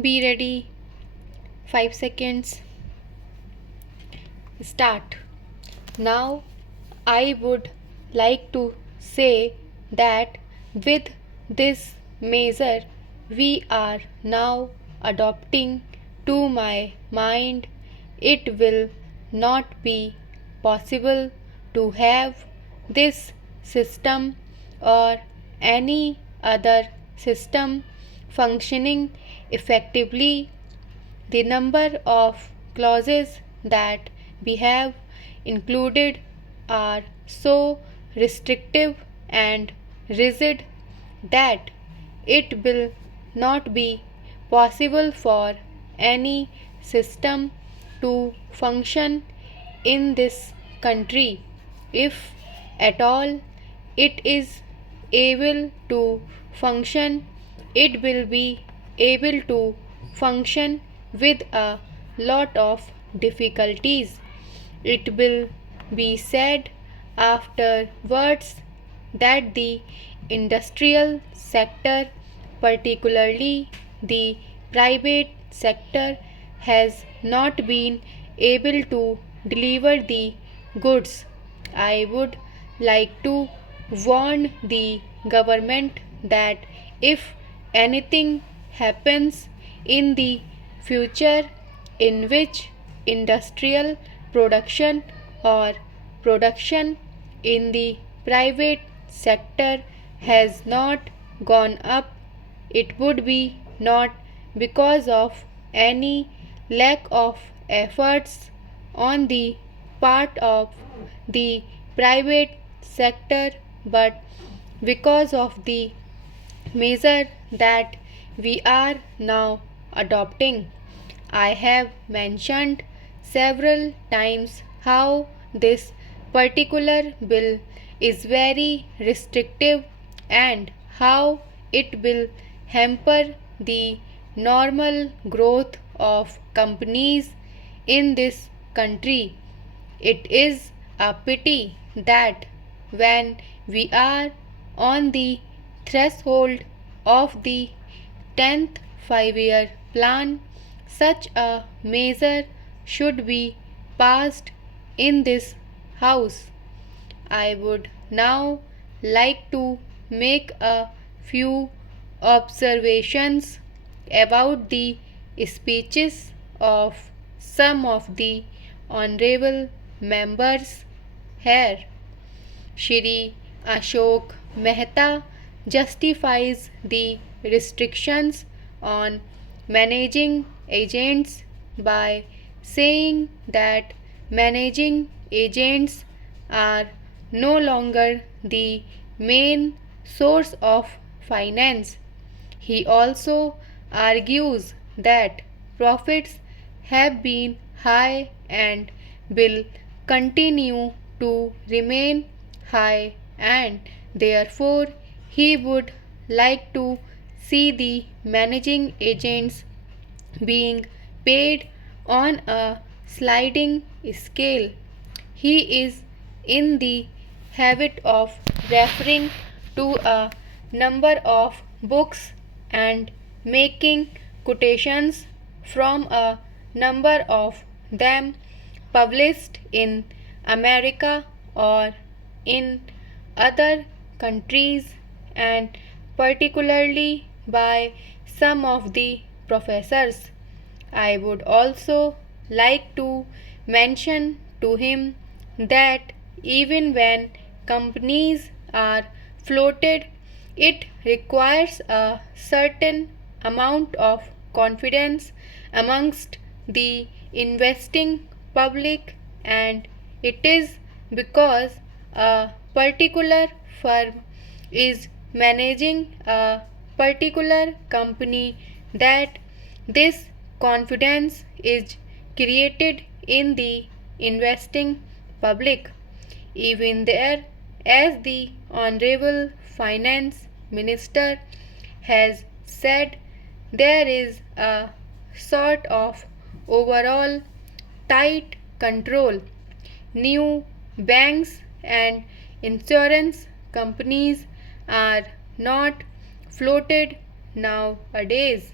Be ready. 5 seconds. Start. Now, I would like to say that with this measure we are now adopting, to my mind, it will not be possible to have this system or any other system functioning effectively. The number of clauses that we have included are so restrictive and rigid that it will not be possible for any system to function in this country. If at all it is able to function, it will be able to function with a lot of difficulties. It will be said afterwards that the industrial sector, particularly the private sector, has not been able to deliver the goods. I would like to warn the government that if anything happens in the future in which industrial production or production in the private sector has not gone up, it would be not because of any lack of efforts on the part of the private sector, but because of the measure that we are now adopting. I have mentioned several times how this particular bill is very restrictive and how it will hamper the normal growth of companies in this country. It is a pity that when we are on the threshold of the 10th 5-year plan, such a measure should be passed in this House. I would now like to make a few observations about the speeches of some of the honorable members here. Shri Ashok Mehta justifies the restrictions on managing agents by saying that managing agents are no longer the main source of finance. He also argues that profits have been high and will continue to remain high, and therefore he would like to see the managing agents being paid on a sliding scale. He is in the habit of referring to a number of books and making quotations from a number of them published in America or in other countries, and particularly by some of the professors. I would also like to mention to him that even when companies are floated, it requires a certain amount of confidence amongst the investing public, and it is because a particular firm is managing a particular company that this confidence is created in the investing public. Even there, as the Honorable Finance Minister has said, there is a sort of overall tight control. New banks and insurance companies are not floated nowadays.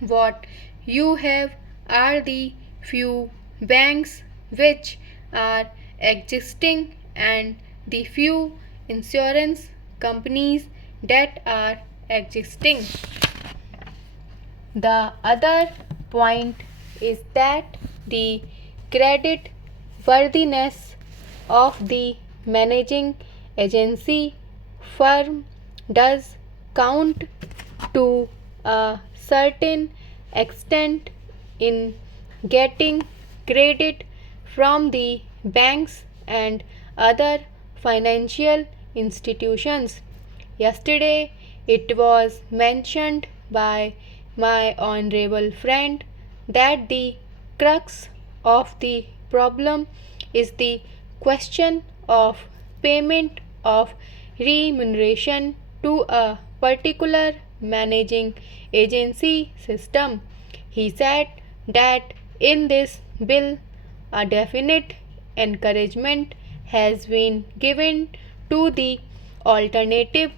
What you have are the few banks which are existing and the few insurance companies that are existing. The other point is that the credit worthiness of the managing agency firm does count to a certain extent in getting credit from the banks and other financial institutions. Yesterday, it was mentioned by my honorable friend that the crux of the problem is the question of payment of remuneration to a particular managing agency system. He said that in this bill, a definite encouragement has been given to the alternative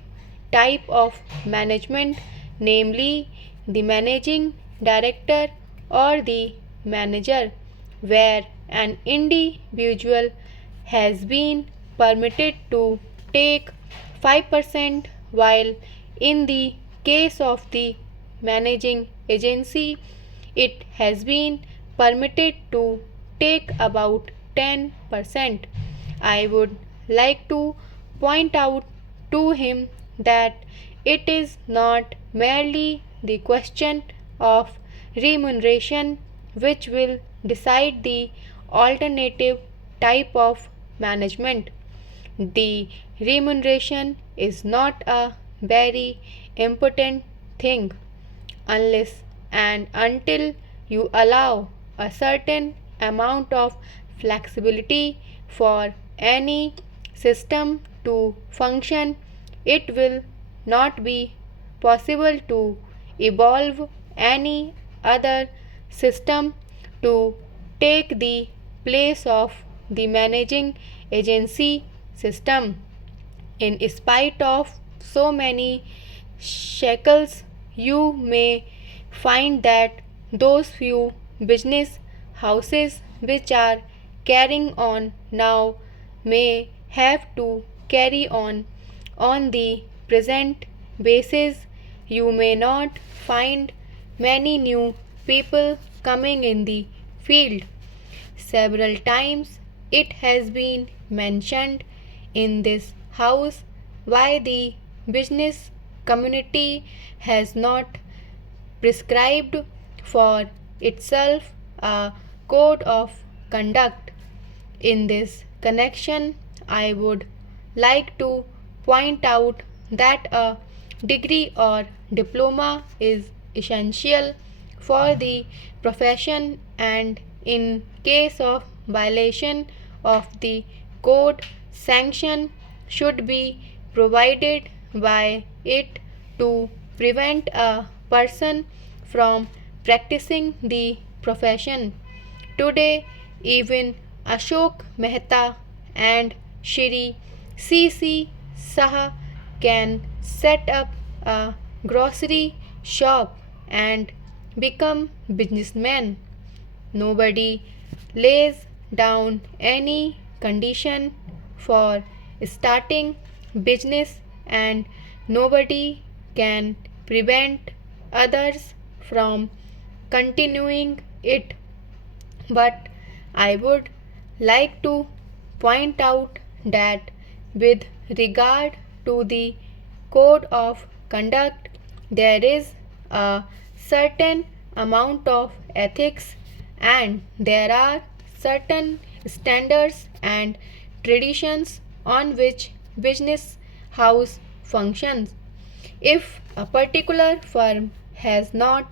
type of management, namely the managing director or the manager, where an individual has been permitted to take 5%, while in the case of the managing agency, it has been permitted to take about 10%. I would like to point out to him that it is not merely the question of remuneration which will decide the alternative type of management. The remuneration is not a very important thing unless and until you allow a certain amount of flexibility for any system to function. It will not be possible to evolve any other system to take the place of the managing agency system. In spite of so many shackles, you may find that those few business houses which are carrying on now may have to carry on the present basis. You may not find many new people coming in the field. Several times it has been mentioned in this house why the business community has not prescribed for itself a code of conduct. In this connection, I would like to point out that a degree or diploma is essential for the profession, and in case of violation of the code, sanction should be provided by it to prevent a person from practicing the profession. Today, even Ashok Mehta and Shri C.C. Saha can set up a grocery shop and become businessmen. Nobody lays down any condition for starting business, and nobody can prevent others from continuing it. But I would like to point out that with regard to the code of conduct, there is a certain amount of ethics, and there are certain standards and traditions on which business house functions. If a particular firm has not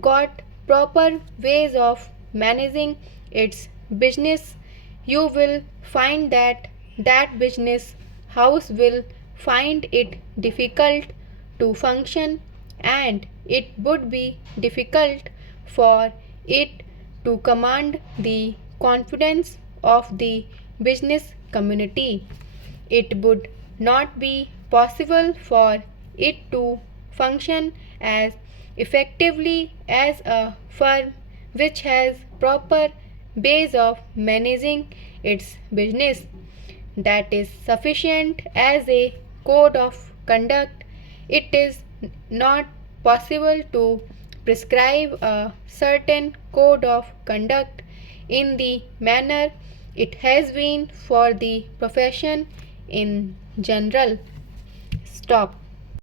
got proper ways of managing its business, you will find that that business house will find it difficult to function, and it would be difficult for it to command the confidence of the business community. It would not be possible for it to function as effectively as a firm which has proper ways of managing its business that is sufficient as a code of conduct. It is not possible to prescribe a certain code of conduct in the manner it has been for the profession in general. Stop.